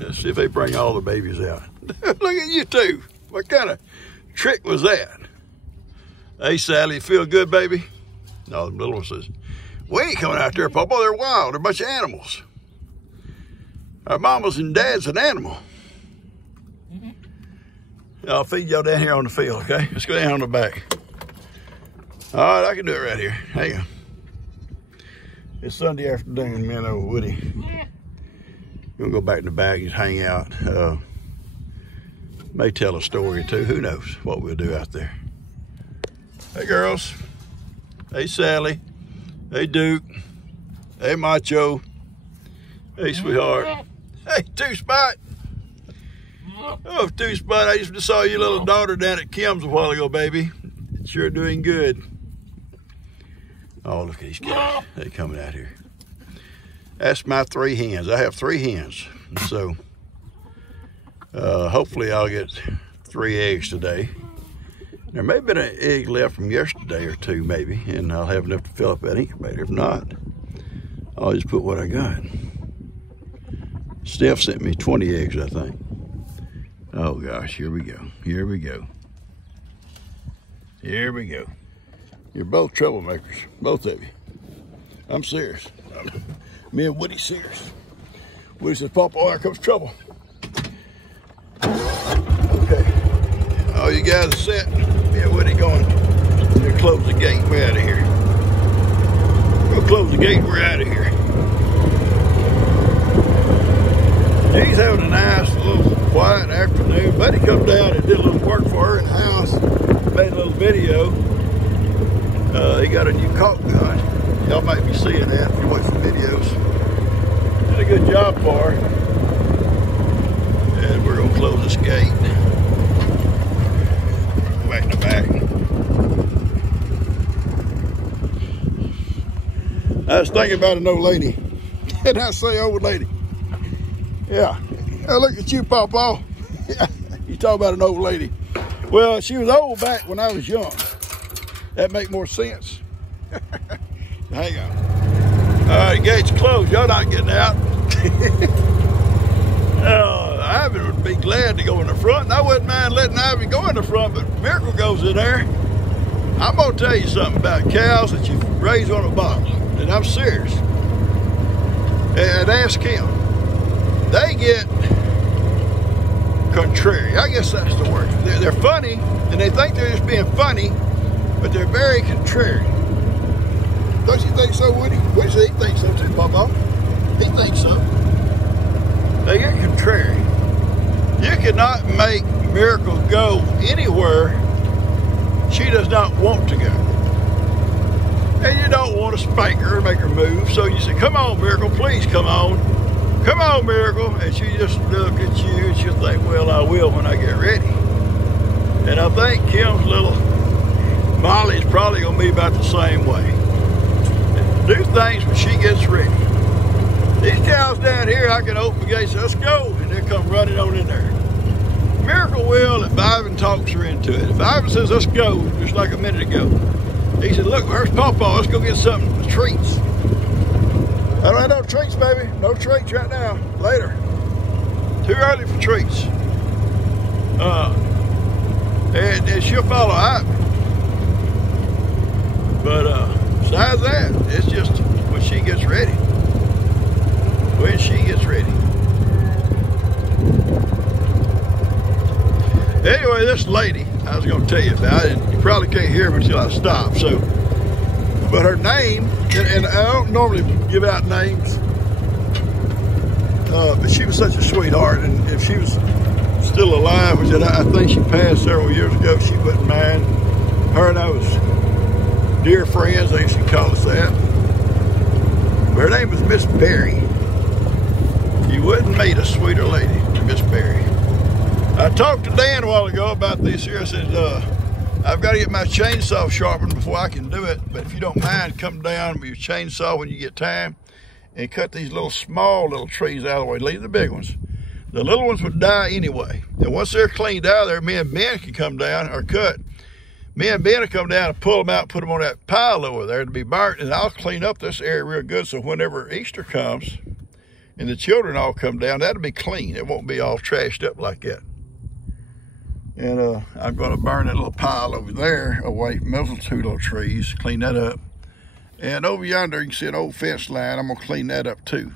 Let's see if they bring all the babies out. Look at you two. What kind of trick was that? Hey, Sally, you feel good, baby? No, the little one says, we ain't coming out there, Papa. They're wild. They're a bunch of animals. Our mamas and dad's an animal. I'll feed y'all down here on the field, okay? Let's go down on the back. All right, I can do it right here. Hang on. It's Sunday afternoon, me and old Woody. We're gonna go back in the back and hang out. May tell a story or two. Who knows what we'll do out there. Hey, girls. Hey, Sally. Hey, Duke. Hey, Macho. Hey, sweetheart. Hey, Two Spot. Oh, Two Spot, I just saw your little daughter down at Kim's a while ago, baby. Sure doing good. Oh, look at these guys. They coming out here. That's my 3 hens. I have 3 hens. So, hopefully I'll get 3 eggs today. There may have been an egg left from yesterday or 2, maybe, and I'll have enough to fill up that incubator. If not, I'll just put what I got. Steph sent me 20 eggs, I think. Oh gosh, here we go. Here we go. Here we go. You're both troublemakers, both of you. I'm serious. Me and Woody's serious. Woody says, Papa, here comes trouble. Okay. All you guys are set. Me and Woody going to close the gate. We're out of here. We'll close the gate. We're out of here. She's having a nice little quiet afternoon. Buddy come down and did a little work for her in the house. Made a little video. He got a new caulk gun. Y'all might be seeing that if you watch the videos. Did a good job for her. And we're gonna close this gate. Back in the back. I was thinking about an old lady. And I say old lady. Yeah. Oh, look at you, Pawpaw. You talk about an old lady. Well, she was old back when I was young. That make more sense. Hang on. All right, the gate's closed. Y'all not getting out. Ivy would be glad to go in the front, and I wouldn't mind letting Ivy go in the front, but Miracle goes in there. I'm gonna tell you something about cows that you raise on a bottle, and I'm serious. And ask Kim. They get contrary. I guess that's the word. They're funny, and they think they're just being funny, but they're very contrary. Don't you think so, Woody? Woody said he thinks so too, Papa. He thinks so. They get contrary. You cannot make Miracle go anywhere she does not want to go. And you don't want to spank her or make her move, so you say, come on, Miracle, please come on. Come on, Miracle. And she just look at you and she'll think, well, I will when I get ready. And I think Kim's little Molly's probably going to be about the same way. Do things when she gets ready. These cows down here, I can open the gate and say, let's go. And they'll come running on in there. Miracle will if Ivan talks her into it. If Ivan says, let's go, just like a minute ago. He said, look, where's Pawpaw? Let's go get something, treats. I don't have no treats, baby. No treats right now. Later. Too early for treats. And she'll follow Ivy. But besides that, it's just when she gets ready. When she gets ready. Anyway, this lady I was going to tell you about, and you probably can't hear me until I stop. So, but her name, and I don't normally give out names, but she was such a sweetheart, and if she was still alive, which I think she passed several years ago, she wouldn't mind. Her and I was dear friends, I guess you call us that. But her name was Miss Berry. You wouldn't meet a sweeter lady than Miss Berry. I talked to Dan a while ago about this here. I said, I've got to get my chainsaw sharpened before I can do it. But if you don't mind, come down with your chainsaw when you get time and cut these small little trees out of the way. Leave the big ones. The little ones would die anyway. And once they're cleaned out of there, me and Ben can come down or cut. Me and Ben will come down and pull them out, put them on that pile over there to be burnt, and I'll clean up this area real good so whenever Easter comes, and the children all come down, that'll be clean. It won't be all trashed up like that. And I'm going to burn that little pile over there away from those two little trees, clean that up. And over yonder, you can see an old fence line. I'm going to clean that up too.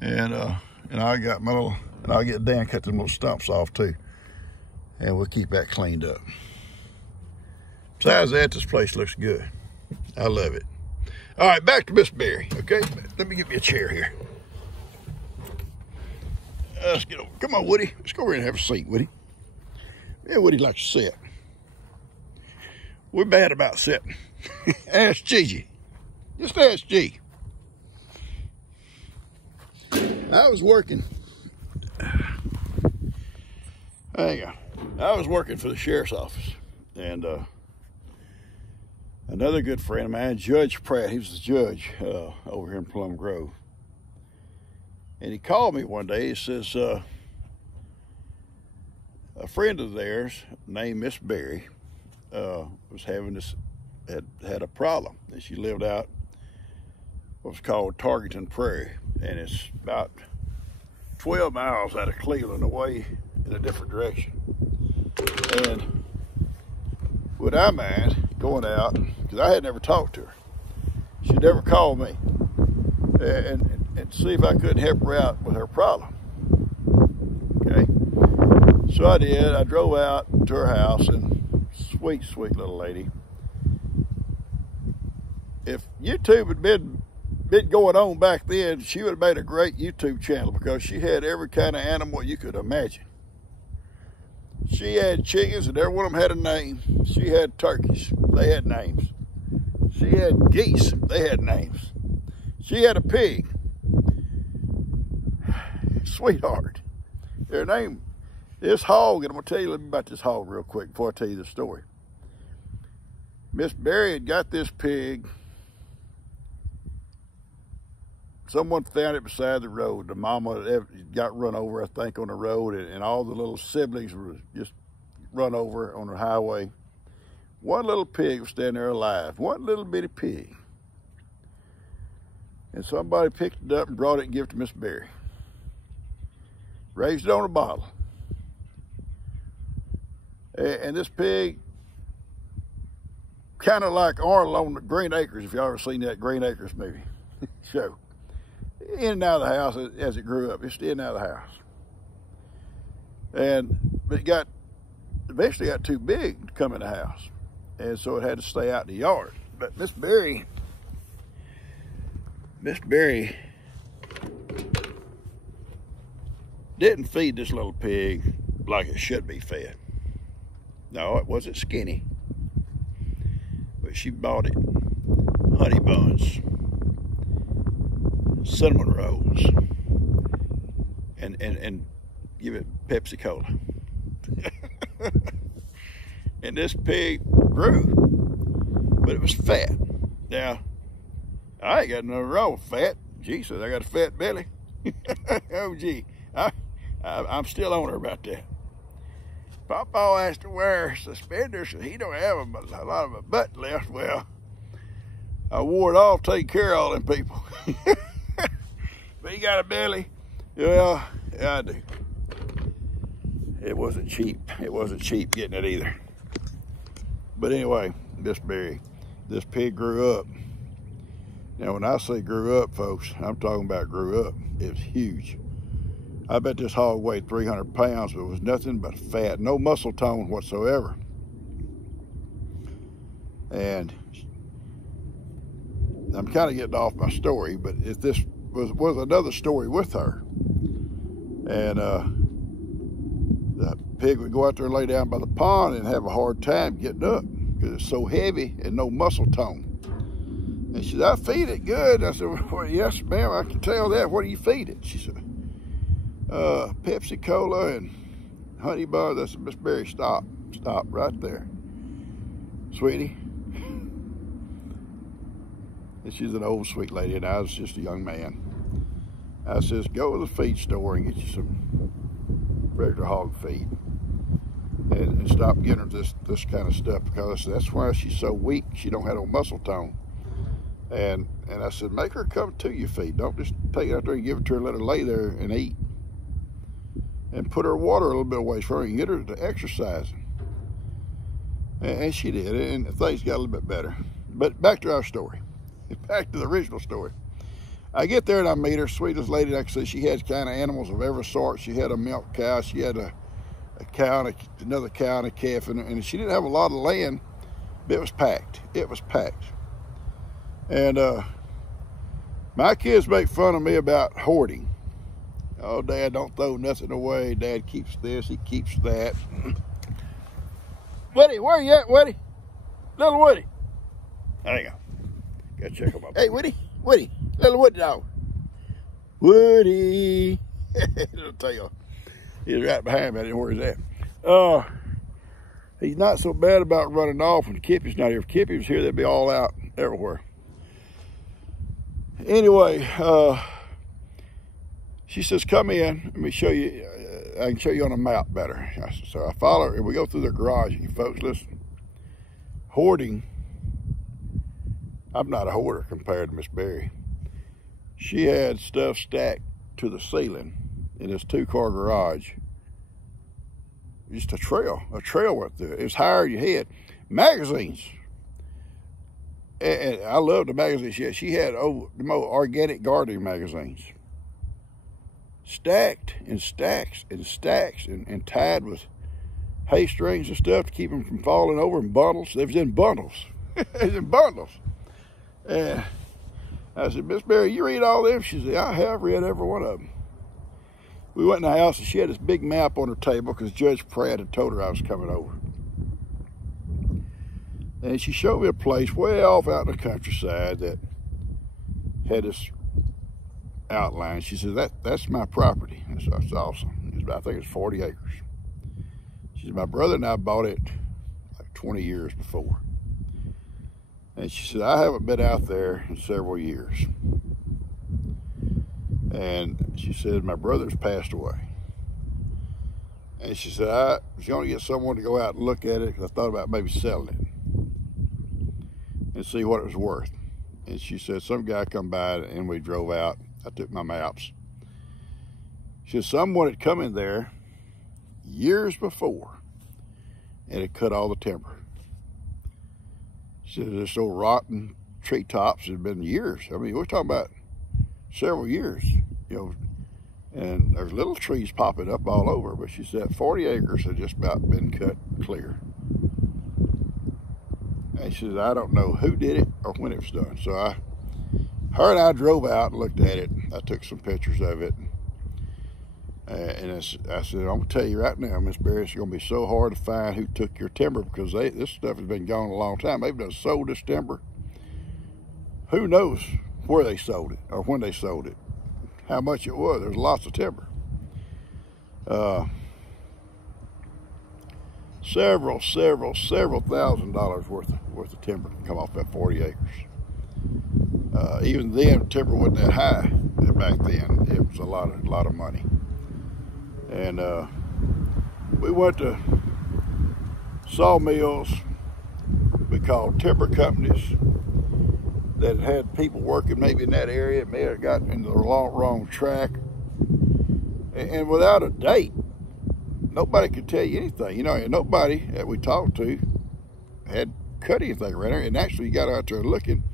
And I got my little, and I'll get Dan cut them little stumps off too. And we'll keep that cleaned up. Besides that, this place looks good. I love it. All right, back to Miss Berry, okay? Let me get me a chair here. Let's get over. Come on, Woody. Let's go over here and have a seat, Woody. Yeah, Woody likes to sit. We're bad about sitting. Ask Gigi. Just ask G. I was working. Hang on. I was working for the sheriff's office, and another good friend of mine, Judge Pratt, he was the judge over here in Plum Grove. And he called me one day. He says, a friend of theirs named Miss Berry was having this, had a problem. And she lived out what's called Targeton Prairie. And it's about 12 miles out of Cleveland away in a different direction. And would I mind going out, because I had never talked to her. She never called me, and see if I couldn't help her out with her problem. Okay, so I did. I drove out to her house, and sweet, sweet little lady. If YouTube had been going on back then, she would have made a great YouTube channel, because she had every kind of animal you could imagine. She had chickens, and every one of them had a name. She had turkeys. They had names. She had geese. They had names. She had a pig. Sweetheart. Their name, this hog, and I'm going to tell you a little bit about this hog real quick before I tell you the story. Miss Berry had got this pig. Someone found it beside the road. The mama got run over, I think, on the road, and all the little siblings were just run over on the highway. One little pig was standing there alive, one little bitty pig. And somebody picked it up and brought it and gave it to Miss Berry. Raised it on a bottle. And this pig, kind of like Arnold on the Green Acres, if y'all ever seen that Green Acres movie show. In and out of the house as it grew up. It's in and out of the house. But it eventually got too big to come in the house. And so it had to stay out in the yard. But Miss Berry didn't feed this little pig like it should be fed. No, it wasn't skinny. But she bought it honey buns, cinnamon rolls, and give it Pepsi Cola. And this pig grew, but it was fat. Now, I ain't got nothing wrong with fat. Gee says I got a fat belly. Oh gee, I'm still on her about that. Papa has to wear suspenders, so he don't have a lot of a butt left. Well, I wore it off, taking care of all them people. But you got a belly? Yeah, I do. It wasn't cheap. It wasn't cheap getting it either. But anyway, Miss Berry, this pig grew up. Now, when I say grew up, folks, I'm talking about grew up. It was huge. I bet this hog weighed 300 pounds, but it was nothing but fat, no muscle tone whatsoever. And I'm kind of getting off my story, but if this was another story with her. And the pig would go out there and lay down by the pond and have a hard time getting up because it's so heavy and no muscle tone. And she said, I feed it good. I said, well, yes, ma'am, I can tell that. What do you feed it? She said, Pepsi Cola and honey buns. I said, Miss Berry, stop right there. Sweetie. And she's an old sweet lady, and I was just a young man. I says, go to the feed store and get you some regular hog feed. And stop getting her this kind of stuff, because that's why she's so weak. She don't have no muscle tone. And I said, make her come to you feed. Don't just take it out there and give it to her and let her lay there and eat. And put her water a little bit away from her and get her to exercising. And she did, and things got a little bit better. But back to our story. Back to the original story. I get there and I meet her, sweetest lady. Like I said, she had kind of animals of every sort. She had a milk cow, she had a cow, and another cow and a calf, and she didn't have a lot of land, but it was packed. It was packed. And my kids make fun of me about hoarding. Oh, Dad, don't throw nothing away. Dad keeps this, he keeps that. Woody, where you at, Woody? Little Woody. There you go. Gotta check him up. Hey, Woody, Woody, little Woody dog. Woody. Little tail. He's right behind me. I didn't know where he's at. He's not so bad about running off when Kippy's not here. If Kippy was here, they'd be all out everywhere. Anyway, she says, come in, let me show you, I can show you on a map better. So I follow her, and we go through the garage. You folks, listen, hoarding, I'm not a hoarder compared to Miss Berry. She had stuff stacked to the ceiling in this 2-car garage. Just a trail went through it. It was higher than your head. Magazines. And I love the magazines. She had the most organic gardening magazines. Stacked in stacks and stacks and tied with hay strings and stuff to keep them from falling over in bundles. They was in bundles. It was in bundles. And I said, Miss Berry, you read all them? She said, I have read every one of them. We went in the house and she had this big map on her table because Judge Pratt had told her I was coming over. And she showed me a place way off out in the countryside that had this outline. She said, that's my property. That's awesome. I think it's 40 acres. She said, my brother and I bought it like 20 years before. And she said, I haven't been out there in several years. And she said, my brother's passed away. And she said, I was going to get someone to go out and look at it because I thought about maybe selling it and see what it was worth. And she said, some guy come by and we drove out. I took my maps. She said, someone had come in there years before and had cut all the timber. She said, this old rotten treetops had been years. I mean, we're talking about several years, you know, and there's little trees popping up all over, but she said 40 acres had just about been cut clear. And she said, I don't know who did it or when it was done. So her and I drove out and looked at it. I took some pictures of it. And I said, I'm going to tell you right now, Miss Berry, it's going to be so hard to find who took your timber because this stuff has been gone a long time. They've done sold this timber. Who knows where they sold it or when they sold it, how much it was. There's lots of timber. Several $1,000s worth of timber come off that 40 acres. Even then, timber wasn't that high back then. It was a lot of money. And we went to sawmills we called timber companies that had people working maybe in that area. It may have gotten into the wrong track. And without a date, nobody could tell you anything. You know, and nobody that we talked to had cut anything around there. And actually, you got out there looking,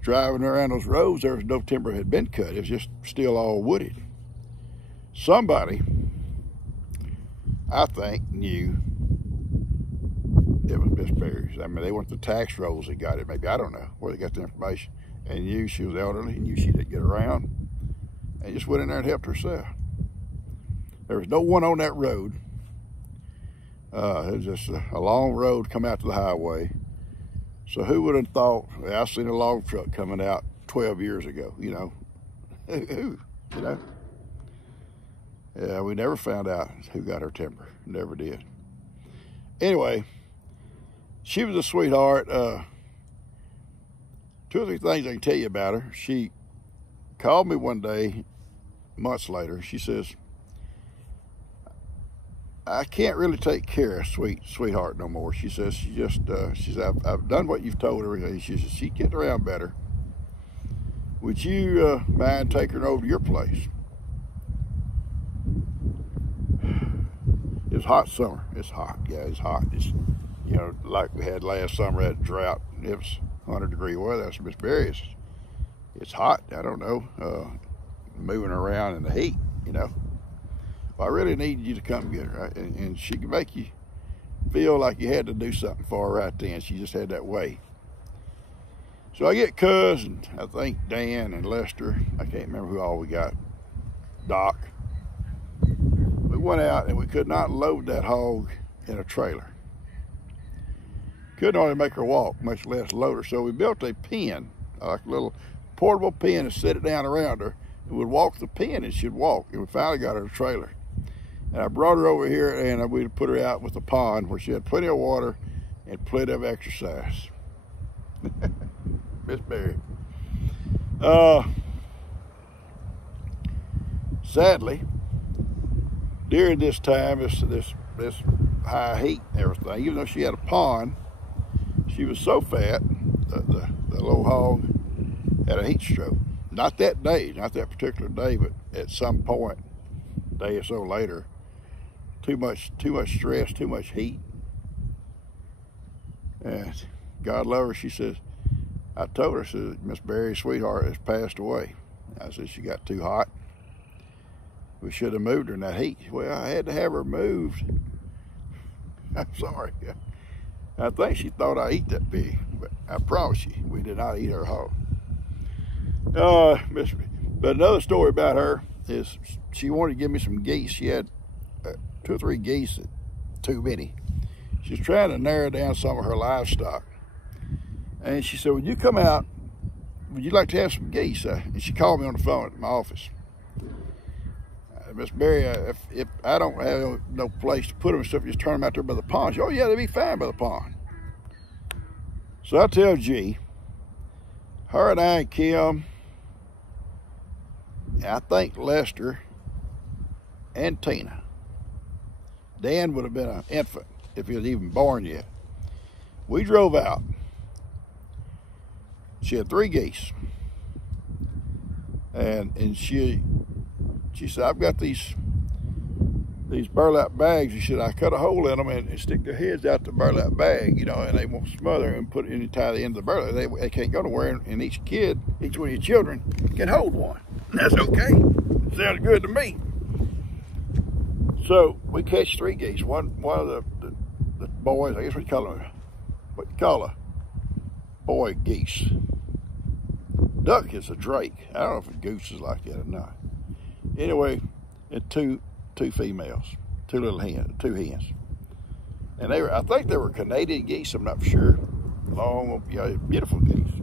driving around those roads, there was no timber had been cut. It was just still all wooded. Somebody, I think, knew it was Miss Berry's. I mean, they went to the tax rolls that got it. Maybe, I don't know where they got the information. And knew she was elderly, knew she didn't get around, and just went in there and helped herself. There was no one on that road. It was just a long road come out to the highway. So who would have thought? I seen a log truck coming out 12 years ago, you know. Who, you know? Yeah, we never found out who got her timber. Never did. Anyway, she was a sweetheart. 2 or 3 things I can tell you about her. She called me one day, months later. She says, I can't really take care of sweetheart no more. She says, I've done what you've told her. She says, she's getting around better. would you mind taking her over to your place? It's hot summer. It's hot. Yeah, it's hot. It's, you know, like we had last summer, that drought. It was 100-degree weather. That's Miss Berry. It's hot. I don't know. Moving around in the heat, you know. Well, I really needed you to come get her, right? And she could make you feel like you had to do something for her right then. She just had that way. So I get Cuz and I think Dan and Lester. I can't remember who all we got. Doc. We went out and we could not load that hog in a trailer. Couldn't hardly make her walk, much less load her. So we built a pen, like a little portable pen, and set it down around her. And we'd walk the pen and she'd walk. And we finally got her a trailer. And I brought her over here and we put her out with the pond where she had plenty of water and plenty of exercise. Miss Berry. Sadly, during this time, this high heat and everything, even though she had a pond, she was so fat that the little hog had a heat stroke. Not that day, not that particular day, but at some point, a day or so later, too much stress, too much heat. And God love her, she says, I told her, says, Miss Berry's sweetheart has passed away. I said, she got too hot. We should have moved her in that heat. Well, I had to have her moved. I'm sorry. I think she thought I ate that pig, but I promise you, we did not eat her hog. But another story about her is she wanted to give me some geese. She had 2 or 3 geese, too many. She was trying to narrow down some of her livestock. And she said, would you come out? Would you like to have some geese? And she called me on the phone at my office. Miss Berry, if I don't have no place to put them and stuff, just turn them out there by the pond. She, oh yeah, they'd be fine by the pond. So I tell G, her and I and Kim, I think Lester and Tina. Dan would have been an infant if he was even born yet. We drove out. She had 3 geese. And she said, I've got these burlap bags. She said, I cut a hole in them and stick their heads out the burlap bag, you know, and they won't smother and put it in, tie the end of the burlap. They can't go nowhere, and each one of your children can hold one. That's okay. Sounded good to me. So we catch 3 geese. One of the boys, I guess what you call a boy geese. Duck is a drake. I don't know if a goose is like that or not. Anyway, and two females, 2 little hens, 2 hens. And I think they were Canadian geese, I'm not sure. Long, yeah, beautiful geese.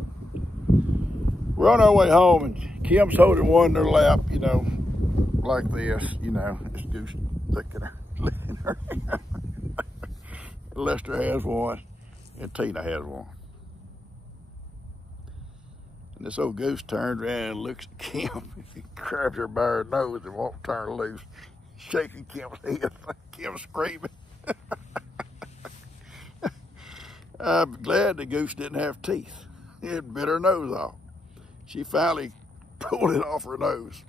We're on our way home and Kim's holding one in her lap, you know, like this, you know, this goose licking her. Lester has one and Tina has one. And this old goose turned around and looks at Kim. He grabs her by her nose and won't turn her loose, shaking Kim's head like Kim's screaming. I'm glad the goose didn't have teeth. It bit her nose off. She finally pulled it off her nose.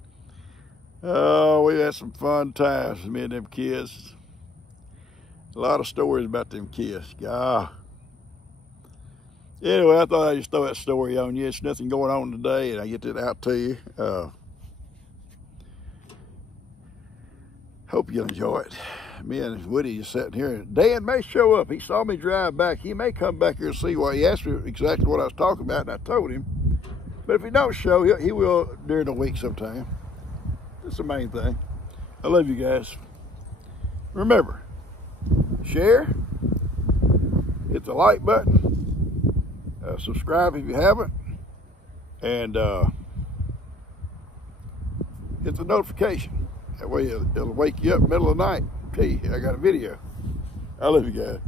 Oh, we had some fun times, me and them kids. A lot of stories about them kids. God. Anyway, I thought I'd just throw that story on you. It's nothing going on today, and I get it out to you. Hope you'll enjoy it. Me and Woody is sitting here. Dan may show up. He saw me drive back. He may come back here and see why. He asked me exactly what I was talking about, and I told him. But if he don't show, he will during the week sometime. That's the main thing. I love you guys. Remember, share, hit the like button, subscribe if you haven't, and hit the notification. That way it'll wake you up in the middle of the night. Hey, I got a video. I love you guys.